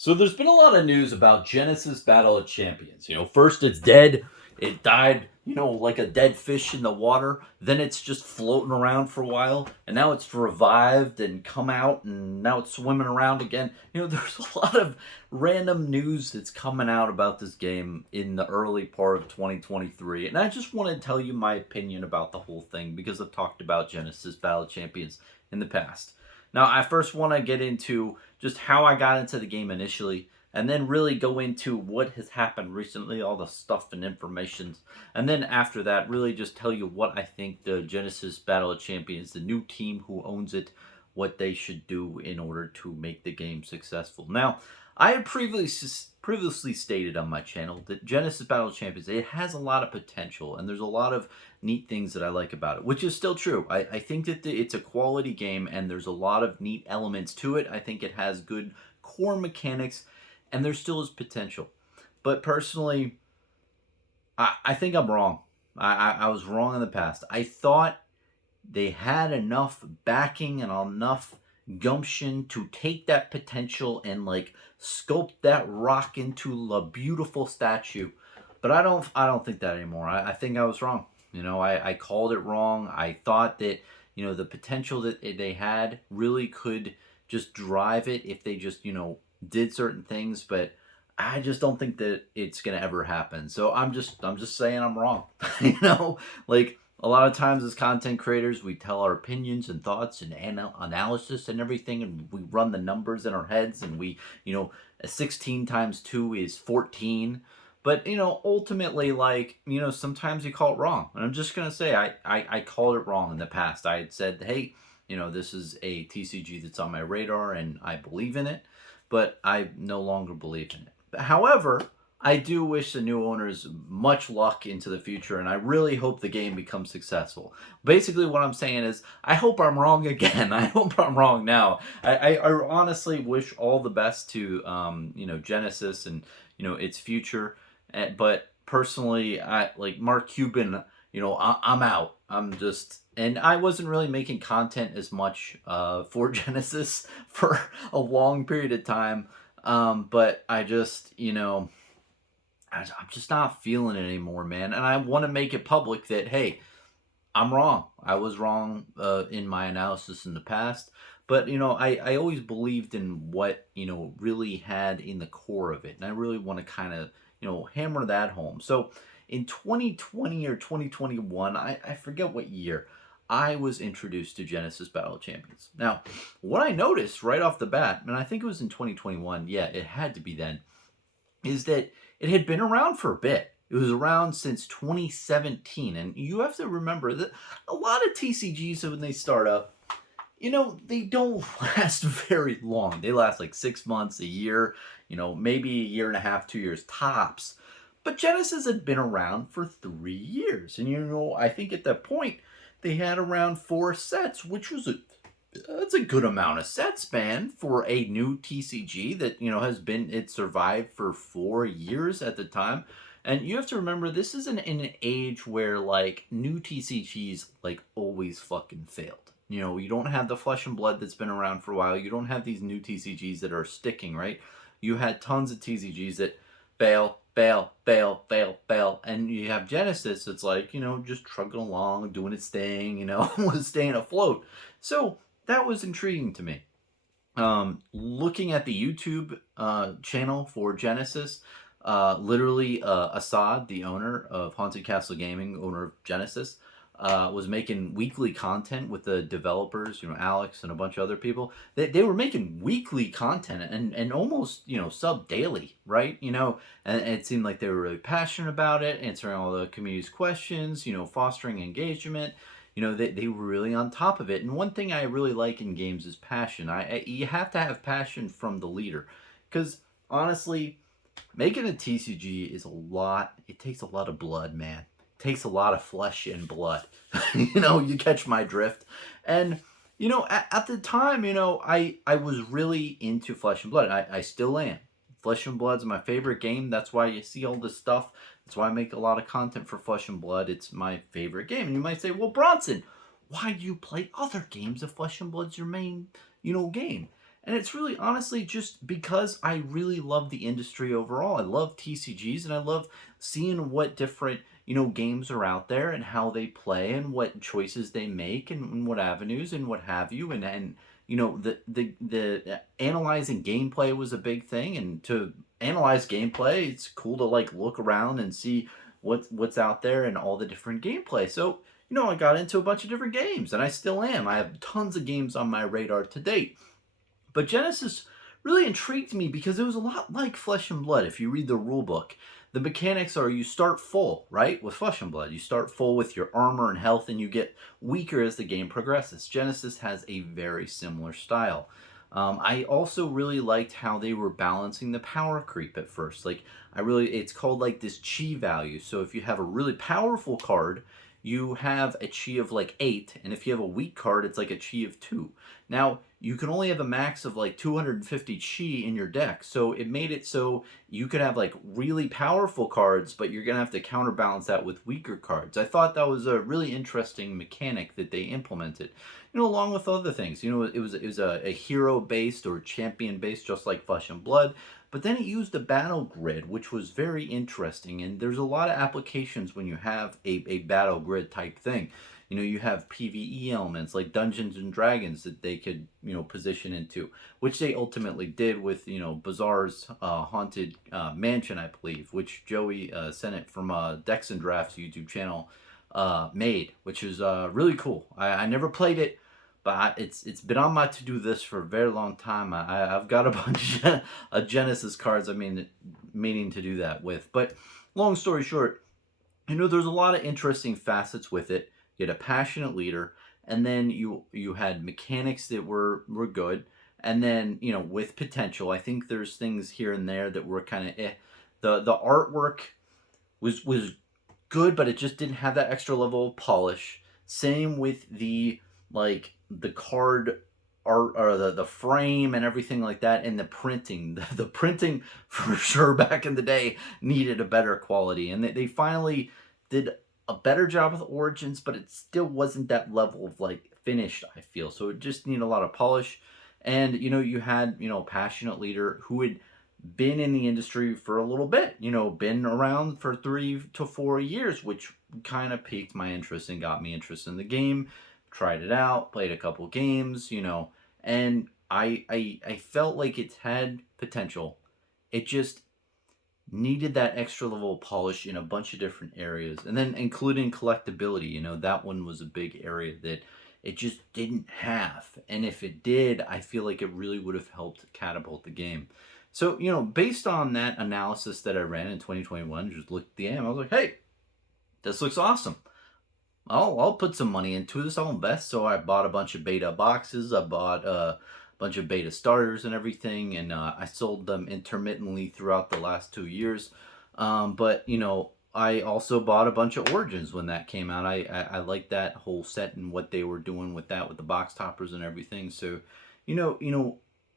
So there's been a lot of news about Genesis Battle of Champions. First it's dead. It died, like a dead fish in the water. Then it's just floating around for a while. And now it's revived and come out and now it's swimming around again. There's a lot of random news that's coming out about this game in the early part of 2023. And I just want to tell you my opinion about the whole thing because I've talked about Genesis Battle of Champions in the past. Now, I first want to get into just how I got into the game initially, and then really go into what has happened recently, all the stuff and information. And then after that, really just tell you what I think the Genesis Battle of Champions, the new team who owns it, what they should do in order to make the game successful. Now, I had previously stated on my channel that Genesis Battle of Champions, it has a lot of potential, and there's a lot of neat things that I like about it, which is still true. I think that it's a quality game, and there's a lot of neat elements to it. I think it has good core mechanics, and there still is potential. But personally, I think I'm wrong. I was wrong in the past. I thought they had enough backing and enough gumption to take that potential and like sculpt that rock into a beautiful statue. But I don't think that anymore. I think I was wrong. I called it wrong. I thought that, the potential that they had really could just drive it if they just, did certain things, but I just don't think that it's gonna ever happen. So I'm just saying I'm wrong. Like a lot of times as content creators, we tell our opinions and thoughts and analysis and everything, and we run the numbers in our heads, and we, 16 times 2 is 14. But ultimately, like, sometimes you call it wrong, and I'm just gonna say I called it wrong in the past. I had said, hey, this is a TCG that's on my radar, and I believe in it, but I no longer believe in it. However, I do wish the new owners much luck into the future, and I really hope the game becomes successful. Basically, what I'm saying is, I hope I'm wrong again. I hope I'm wrong now. I honestly wish all the best to Genesis and its future. But personally, I like Mark Cuban. I'm out. And I wasn't really making content as much for Genesis for a long period of time. But I just, I'm just not feeling it anymore, man. And I want to make it public that, hey, I'm wrong. I was wrong in my analysis in the past. But, I always believed in what, really had in the core of it. And I really want to kind of, hammer that home. So in 2020 or 2021, I forget what year, I was introduced to Genesis Battle of Champions. Now, what I noticed right off the bat, and I think it was in 2021, yeah, it had to be then, is that it had been around for a bit. It was around since 2017. And you have to remember that a lot of TCGs, when they start up, they don't last very long. They last like 6 months, a year, maybe a year and a half, 2 years tops. But Genesis had been around for 3 years. And, I think at that point, they had around 4 sets, which was that's a good amount of sets, man, for a new TCG that it survived for 4 years at the time. And you have to remember, this is in an age where like new TCGs like always fucking failed. You don't have the Flesh and Blood that's been around for a while. You don't have these new TCGs that are sticking, right? You had tons of TCGs that fail, fail, fail, fail, fail, and you have Genesis that's like, just trucking along, doing its thing, was staying afloat. So that was intriguing to me. Looking at the YouTube channel for Genesis, literally Assad, the owner of Haunted Castle Gaming, owner of Genesis, was making weekly content with the developers, Alex and a bunch of other people. They were making weekly content and almost, sub daily, right? And it seemed like they were really passionate about it, answering all the community's questions, fostering engagement. They were really on top of it. And one thing I really like in games is passion. You have to have passion from the leader. Because honestly, making a TCG is a lot. It takes a lot of blood, man. It takes a lot of flesh and blood. You catch my drift. And, at the time, I was really into Flesh and Blood. I still am. Flesh and Blood's my favorite game. That's why you see all this stuff. That's why I make a lot of content for Flesh and Blood. It's my favorite game. And you might say, well, Bronson, why do you play other games if Flesh and Blood's your main, game? And it's really honestly just because I really love the industry overall. I love TCGs and I love seeing what different, games are out there and how they play and what choices they make and what avenues and what have you. And the analyzing gameplay was a big thing. And to analyze gameplay, it's cool to like look around and see what's out there and all the different gameplay. So, I got into a bunch of different games and I still am. I have tons of games on my radar to date. But Genesis really intrigued me because it was a lot like Flesh and Blood. If you read the rule book, the mechanics are you start full, right? With Flesh and Blood, you start full with your armor and health, and you get weaker as the game progresses. Genesis has a very similar style. I also really liked how they were balancing the power creep at first. Like, it's called like this chi value. So if you have a really powerful card, you have a chi of like 8, and if you have a weak card, it's like a chi of 2. Now, you can only have a max of like 250 chi in your deck, so it made it so you could have like really powerful cards, but you're gonna have to counterbalance that with weaker cards. I thought that was a really interesting mechanic that they implemented, along with other things. It was a hero based or champion based, just like Flesh and Blood. But then it used a battle grid, which was very interesting. And there's a lot of applications when you have a battle grid type thing. You have PvE elements like Dungeons and Dragons that they could, position into, which they ultimately did with, Bazaar's Haunted Mansion, I believe, which Joey sent it from Dex and Drafts YouTube channel made, which is really cool. I never played it, but it's been on my to-do list for a very long time. I've got a bunch of Genesis cards meaning to do that with. But long story short, there's a lot of interesting facets with it. You had a passionate leader, and then you had mechanics that were good, and then with potential. I think there's things here and there that were kind of The artwork was good, but it just didn't have that extra level of polish. Same with the card art or the frame and everything like that, and the printing. The printing for sure back in the day needed a better quality, and they finally did a better job with Origins, but it still wasn't that level of like finished, I feel. So it just needed a lot of polish. And you had a passionate leader who had been in the industry for a little bit, been around for 3 to 4 years, which kind of piqued my interest and got me interested in the game. Tried it out, played a couple games, and I felt like it had potential. It just needed that extra level of polish in a bunch of different areas, and then including collectability. That one was a big area that it just didn't have, and if it did, I feel like it really would have helped catapult the game. So based on that analysis that I ran in 2021, just looked at the game, I was like, hey, this looks awesome. I'll put some money into this. I'll invest. So I bought a bunch of beta boxes. I bought a bunch of beta starters and everything, and I sold them intermittently throughout the last 2 years. But I also bought a bunch of Origins when that came out. I liked that whole set and what they were doing with that, with the box toppers and everything. So,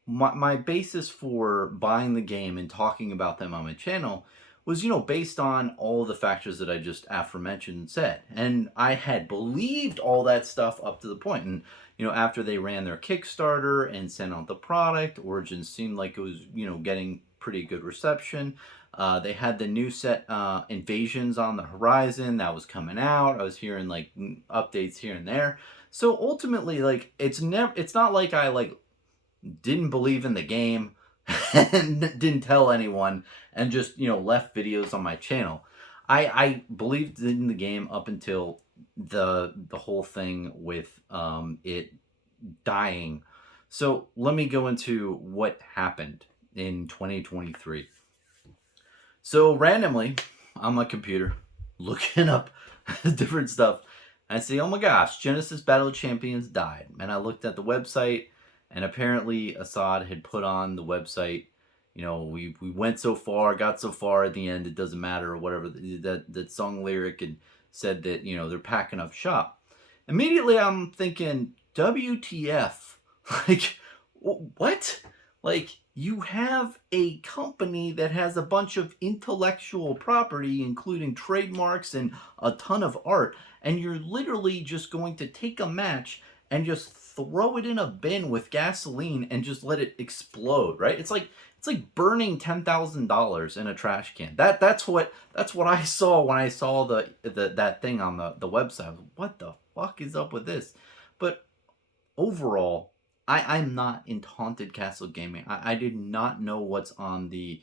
my basis for buying the game and talking about them on my channel was, based on all the factors that I just aforementioned and said. And I had believed all that stuff up to the point. And, after they ran their Kickstarter and sent out the product, Origins seemed like it was, getting pretty good reception. They had the new set, Invasions on the horizon that was coming out. I was hearing like updates here and there. So ultimately, like, it's not like I didn't believe in the game and didn't tell anyone and just left videos on my channel. I believed in the game up until the whole thing with it dying. So let me go into what happened in 2023. So randomly on my computer, looking up different stuff, I see, oh my gosh, Genesis Battle of Champions died. And I looked at the website, and apparently Assad had put on the website, we went so far, got so far at the end, it doesn't matter, or whatever, that song lyric, and said that, they're packing up shop. Immediately I'm thinking, WTF? Like, what? Like, you have a company that has a bunch of intellectual property, including trademarks and a ton of art, and you're literally just going to take a match and just throw it in a bin with gasoline and just let it explode, right? It's like burning $10,000 in a trash can. That's what I saw when I saw the that thing on the website. What the fuck is up with this? But overall, I'm not into haunted castle gaming. I did not know what's on the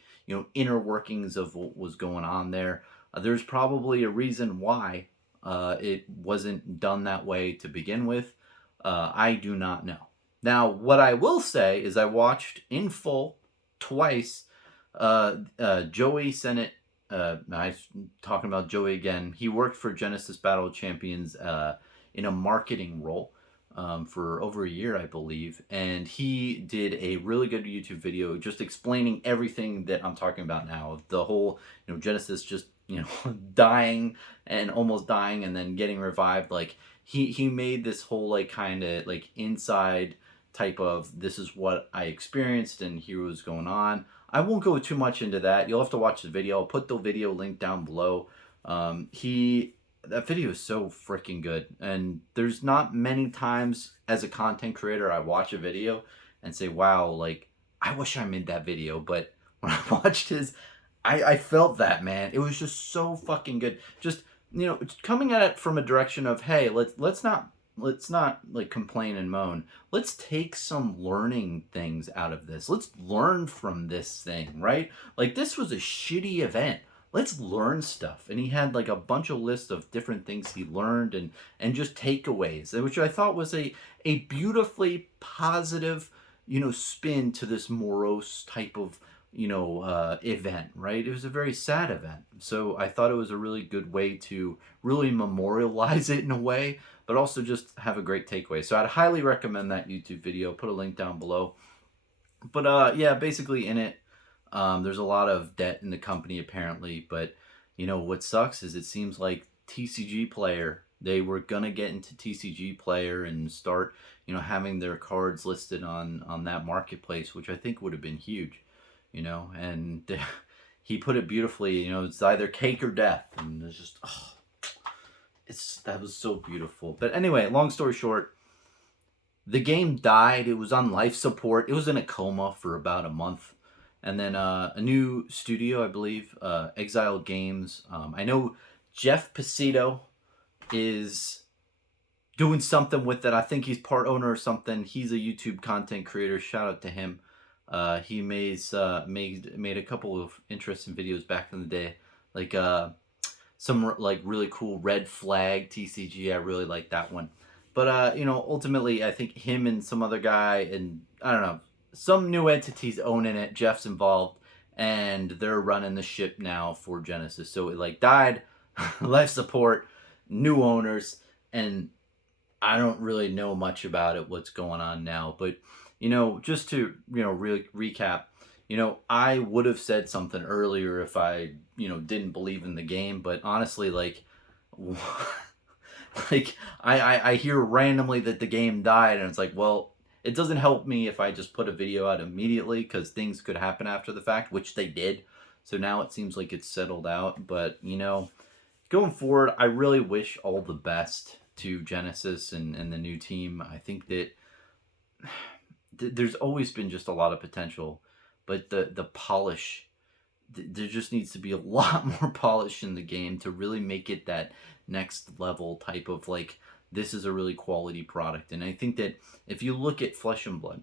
inner workings of what was going on there. There's probably a reason why it wasn't done that way to begin with. I do not know. Now, what I will say is I watched in full twice. Joey Sennett. I'm talking about Joey again. He worked for Genesis Battle Champions in a marketing role for over a year, I believe. And he did a really good YouTube video just explaining everything that I'm talking about now. The whole, Genesis just, dying and almost dying and then getting revived. Like, he made this whole, like, kind of, like, inside type of, this is what I experienced and here was going on. I won't go too much into that. You'll have to watch the video. I'll put the video link down below. That video is so freaking good, and there's not many times as a content creator I watch a video and say, wow, like, I wish I made that video. But when I watched his, I felt that, man. It was just so fucking good. Just, coming at it from a direction of, hey, let's not like complain and moan. Let's take some learning things out of this. Let's learn from this thing, right? Like, this was a shitty event. Let's learn stuff. And he had like a bunch of lists of different things he learned and just takeaways, which I thought was a beautifully positive, spin to this morose type of, event, right? It was a very sad event. So I thought it was a really good way to really memorialize it in a way, but also just have a great takeaway. So I'd highly recommend that YouTube video. Put a link down below. But yeah, basically in it, there's a lot of debt in the company apparently, but what sucks is it seems like TCG Player, they were gonna get into TCG Player and start, having their cards listed on that marketplace, which I think would have been huge, and he put it beautifully, it's either cake or death, and it's just, that was so beautiful. But anyway, long story short, the game died. It was on life support. It was in a coma for about a month. And then a new studio, I believe, Exile Games. I know Jeff Pacito is doing something with it. I think he's part owner or something. He's a YouTube content creator. Shout out to him. He made a couple of interesting videos back in the day, like some like really cool Red Flag TCG. I really like that one. But ultimately, I think him and some other guy, and I don't know, some new entities owning it. Jeff's involved, and they're running the ship now for Genesis. So it like died, life support, new owners, and I don't really know much about it, what's going on now. But just to really recap, I would have said something earlier if I didn't believe in the game. But honestly, like, like I hear randomly that the game died, and it's like, well, it doesn't help me if I just put a video out immediately, because things could happen after the fact, which they did. So now it seems like it's settled out. But going forward, I really wish all the best to Genesis and the new team. I think that there's always been just a lot of potential, but the polish, there just needs to be a lot more polish in the game to really make it that next level type of, like, this is a really quality product. And I think that if you look at Flesh and Blood,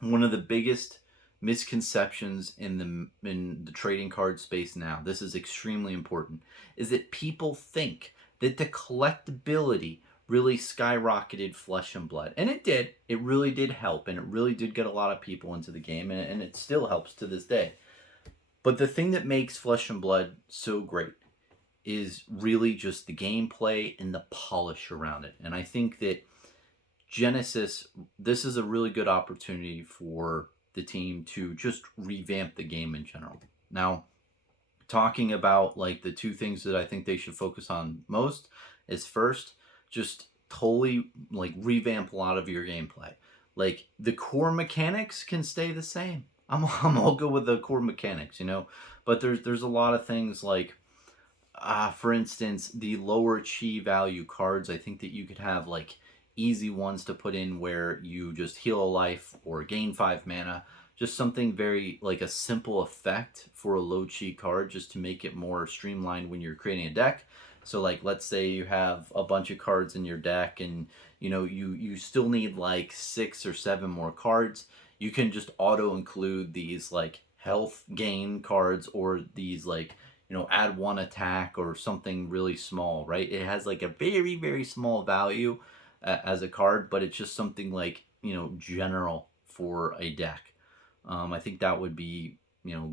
one of the biggest misconceptions in the trading card space now, this is extremely important, is that people think that the collectability really skyrocketed Flesh and Blood. And it did. It really did help, and it really did get a lot of people into the game, and it still helps to this day. But the thing that makes Flesh and Blood so great is really just the gameplay and the polish around it. And I think that Genesis, this is a really good opportunity for the team to just revamp the game in general. Now, talking about like the two things that I think they should focus on most is, first, just totally like revamp a lot of your gameplay. Like, the core mechanics can stay the same. I'm all good with the core mechanics, but there's a lot of things like, for instance, the lower chi value cards. I think that you could have like easy ones to put in where you just heal a life or gain 5 mana. Just something very like a simple effect for a low chi card, just to make it more streamlined when you're creating a deck. So like, let's say you have a bunch of cards in your deck, and you still need like 6 or 7 more cards. You can just auto include these like health gain cards, or these like, add 1 attack or something really small, right? It has like a very, very small value as a card, but it's just something like, general for a deck. I think that would be,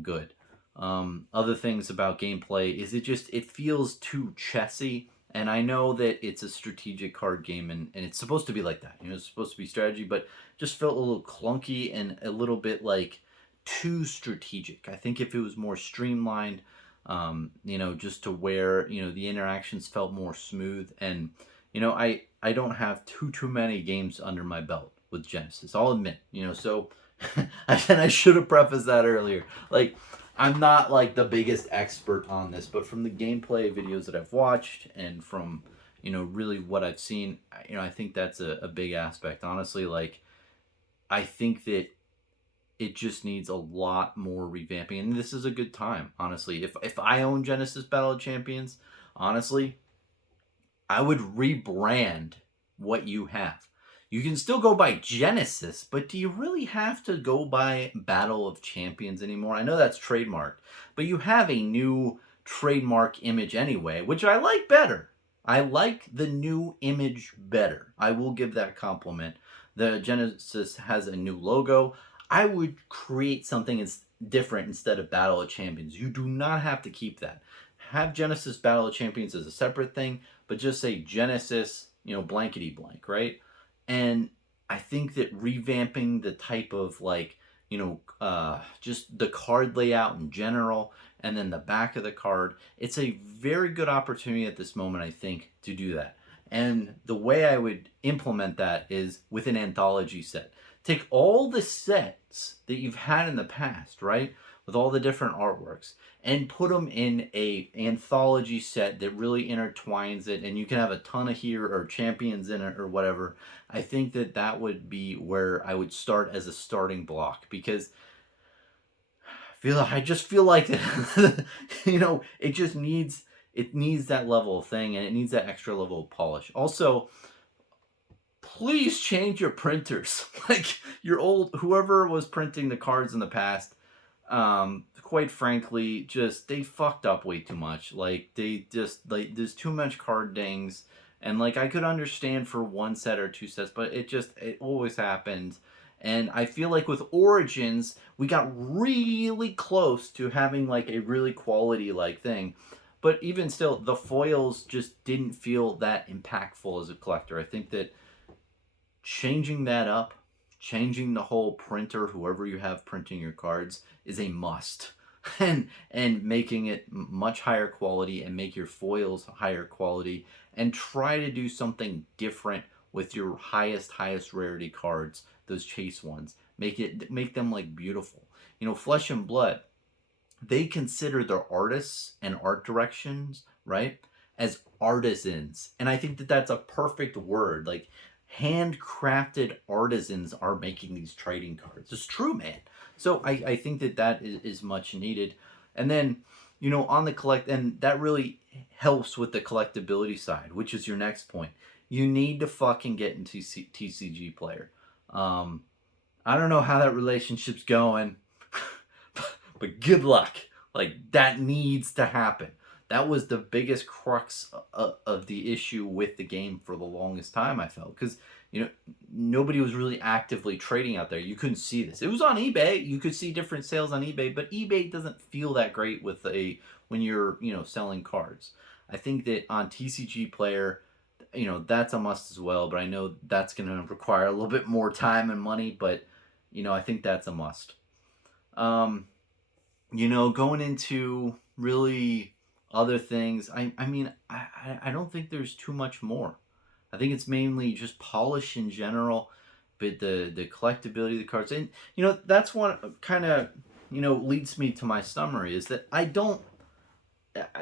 good. Other things about gameplay is it feels too chessy. And I know that it's a strategic card game, and it's supposed to be like that. It's supposed to be strategy, but just felt a little clunky and a little bit like too strategic. I think if it was more streamlined, just to where, the interactions felt more smooth. And, I don't have too many games under my belt with Genesis, I'll admit, so I should have prefaced that earlier. Like, I'm not like the biggest expert on this, but from the gameplay videos that I've watched, and from, really what I've seen, I think that's a big aspect. Honestly, like, I think that it just needs a lot more revamping, and this is a good time, honestly. If I own Genesis Battle of Champions, honestly, I would rebrand what you have. You can still go by Genesis, but do you really have to go by Battle of Champions anymore? I know that's trademarked, but you have a new trademark image anyway, which I like better. I like the new image better. I will give that compliment. The Genesis has a new logo. I would create something different instead of Battle of Champions. You do not have to keep that. Have Genesis Battle of Champions as a separate thing, but just say Genesis, blankety blank, right? And I think that revamping the type of like, just the card layout in general, and then the back of the card, it's a very good opportunity at this moment, I think, to do that. And the way I would implement that is with an anthology set. Take all the sets that you've had in the past, right? With all the different artworks, and put them in a anthology set that really intertwines it, and you can have a ton of or champions in it or whatever. I think that would be where I would start as a starting block, because I just feel like it needs that level of thing, and it needs that extra level of polish. Also, please change your printers. Like, your old, whoever was printing the cards in the past, quite frankly, just, they fucked up way too much. Like, they just, like, there's too much card dings. And, like, I could understand for 1 set or 2 sets, but it always happens. And I feel like with Origins, we got really close to having, like, a really quality, like, thing. But even still, the foils just didn't feel that impactful as a collector. I think that changing that up, changing the whole printer, whoever you have printing your cards, is a must. And making it much higher quality, and make your foils higher quality, and try to do something different with your highest rarity cards, those chase ones. Make them like beautiful. Flesh and Blood, they consider their artists and art directions, right, as artisans. And I think that that's a perfect word. Like, handcrafted artisans are making these trading cards. It's true, man. So I think that is much needed. And then, on the and that really helps with the collectability side, which is your next point. You need to fucking get into TCG Player. I don't know how that relationship's going, but good luck. Like, that needs to happen. That was the biggest crux of the issue with the game for the longest time, I felt. Because, nobody was really actively trading out there. You couldn't see this. It was on eBay. You could see different sales on eBay, but eBay doesn't feel that great when you're, selling cards. I think that on TCG Player, that's a must as well. But I know that's going to require a little bit more time and money. But, I think that's a must. Going into really other things, I don't think there's too much more. I think it's mainly just polish in general, but the collectability of the cards. And, that's what kind of, leads me to my summary, is that I don't,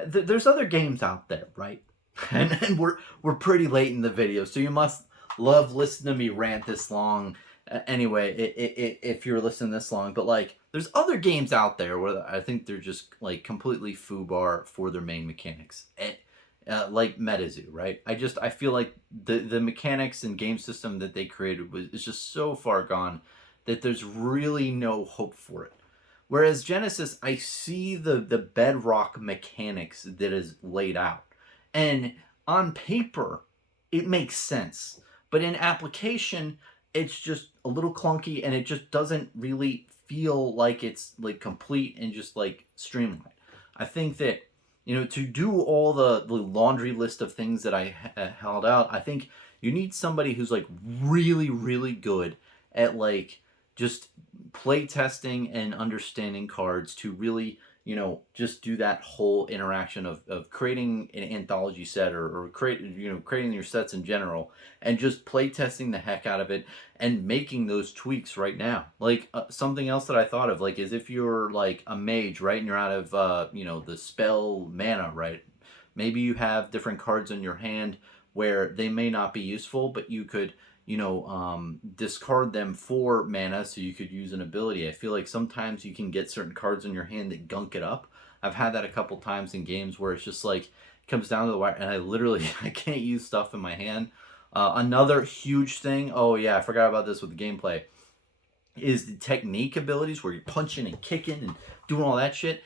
there's other games out there, right? And we're pretty late in the video, so you must love listening to me rant this long. Anyway, if you're listening this long, but like, there's other games out there where I think they're just like completely foobar for their main mechanics. Like MetaZoo, right? I feel like the mechanics and game system that they created is just so far gone that there's really no hope for it. Whereas Genesis, I see the bedrock mechanics that is laid out, and on paper, it makes sense. But in application, it's just a little clunky, and it just doesn't really feel like it's like complete and just like streamlined. I think that, to do all the laundry list of things that I held out, I think you need somebody who's like really, really good at like just play testing and understanding cards to really, just do that whole interaction of creating an anthology set, or creating your sets in general, and just play testing the heck out of it and making those tweaks right now. Like, something else that I thought of, like, is if you're like a mage, right, and you're out of the spell mana, right? Maybe you have different cards in your hand where they may not be useful, but you could discard them for mana so you could use an ability. I feel like sometimes you can get certain cards in your hand that gunk it up. I've had that a couple times in games where it's just like, it comes down to the wire, and I can't use stuff in my hand. Another huge thing, oh yeah, I forgot about this with the gameplay, is the technique abilities where you're punching and kicking and doing all that shit.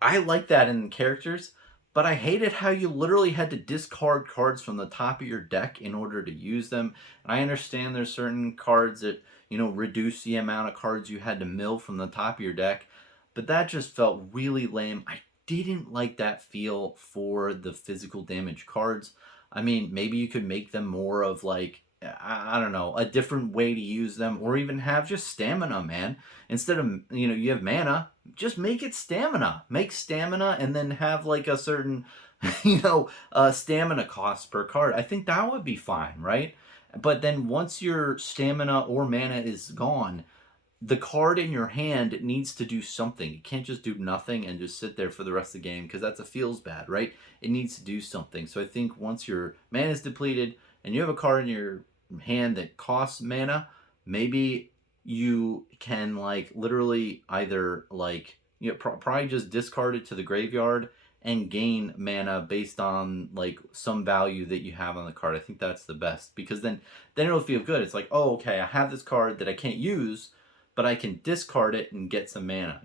I like that in characters, but I hated how you literally had to discard cards from the top of your deck in order to use them. And I understand there's certain cards that, reduce the amount of cards you had to mill from the top of your deck, but that just felt really lame. I didn't like that feel for the physical damage cards. I mean, maybe you could make them more of like, I don't know, a different way to use them, or even have just stamina, man. Instead of, you have mana, just make it stamina. Make stamina and then have like a certain, stamina cost per card. I think that would be fine, right? But then once your stamina or mana is gone, the card in your hand needs to do something. It can't just do nothing and just sit there for the rest of the game, because that's a feels bad, right? It needs to do something. So I think once your mana is depleted and you have a card in your hand that costs mana, maybe you can like literally either like, probably just discard it to the graveyard and gain mana based on like some value that you have on the card. I think that's the best, because then it'll feel good. It's like, oh, okay, I have this card that I can't use, but I can discard it and get some mana.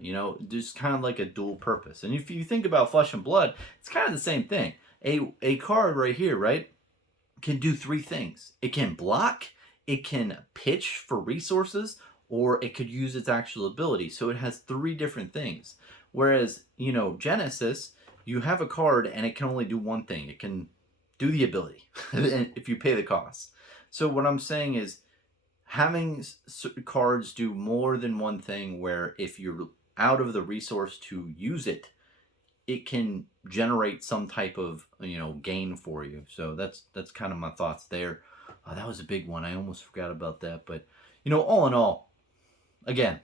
Just kind of like a dual purpose. And if you think about Flesh and Blood, it's kind of the same thing. A card right here, right, can do three things. It can block, it can pitch for resources, or it could use its actual ability. So it has three different things. Whereas, Genesis, you have a card and it can only do one thing. It can do the ability if you pay the cost. So what I'm saying is, having cards do more than one thing, where if you're out of the resource to use it, it can generate some type of gain for you. So that's kind of my thoughts there. That was a big one. I almost forgot about that. But all in all, again,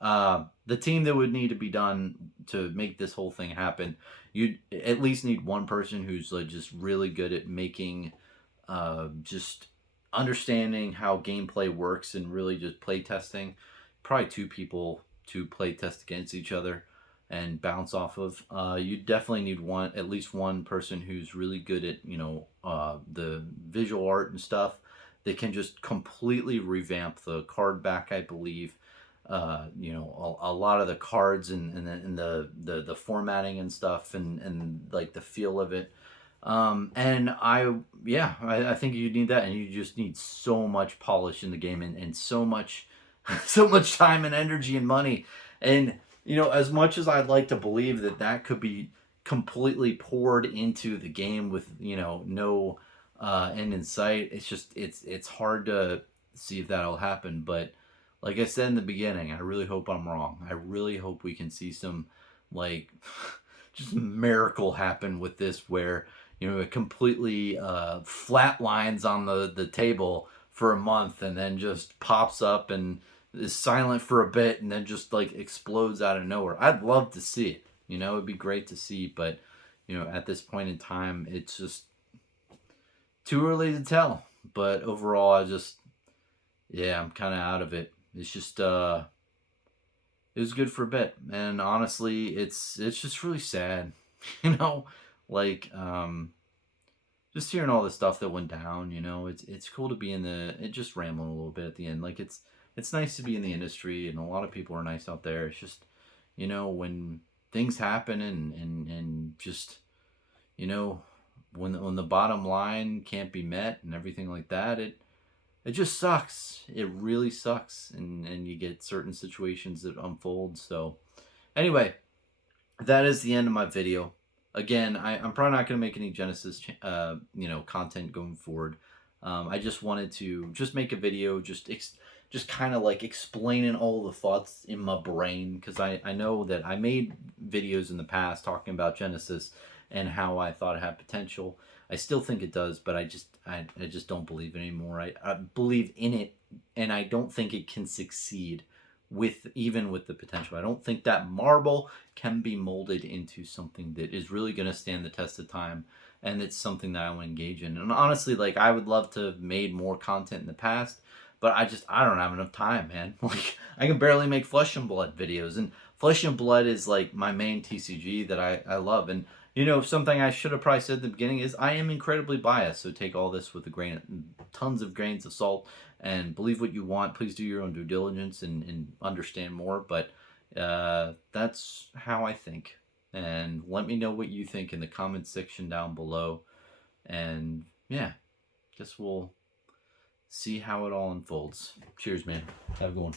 the team that would need to be done to make this whole thing happen, you'd at least need one person who's like just really good at making just understanding how gameplay works and really just play testing. Probably two people to play test against each other and bounce off of. You definitely need at least one person who's really good at the visual art and stuff. They can just completely revamp the card back, I believe. A lot of the cards and the formatting and stuff, and like the feel of it. And I think you need that, and you just need so much polish in the game, and so much so much time and energy and money. And as much as I'd like to believe that could be completely poured into the game with no end in sight, it's hard to see if that'll happen. But like I said in the beginning, I really hope I'm wrong. I really hope we can see some like just miracle happen with this, where it completely flatlines on the table for a month, and then just pops up and is silent for a bit, and then just like explodes out of nowhere. I'd love to see it. It'd be great to see, but at this point in time, it's just too early to tell. But overall, yeah, I'm kind of out of it. It's just it was good for a bit, and honestly, it's just really sad, you know, like just hearing all the stuff that went down. It's cool to be in it. Just rambling a little bit at the end, like it's nice to be in the industry, and a lot of people are nice out there. It's just when things happen, and just you know when the bottom line can't be met and everything like that, it just sucks. It really sucks, and you get certain situations that unfold. So anyway, that is the end of my video. Again, I'm probably not going to make any Genesis content going forward. I just wanted to just make a video, just kind of like explaining all the thoughts in my brain, because I know that I made videos in the past talking about Genesis and how I thought it had potential. I still think it does, but I just don't believe it anymore. I believe in it, and I don't think it can succeed even with the potential. I don't think that marble can be molded into something that is really going to stand the test of time, and it's something that I want to engage in. And honestly, like, I would love to have made more content in the past, but I don't have enough time, man. Like, I can barely make Flesh and Blood videos, and Flesh and Blood is like my main TCG that I love. And something I should have probably said at the beginning is I am incredibly biased, so take all this with tons of grains of salt, and believe what you want. Please do your own due diligence and understand more, but that's how I think. And let me know what you think in the comments section down below. And yeah, guess we'll see how it all unfolds. Cheers, man. Have a good one.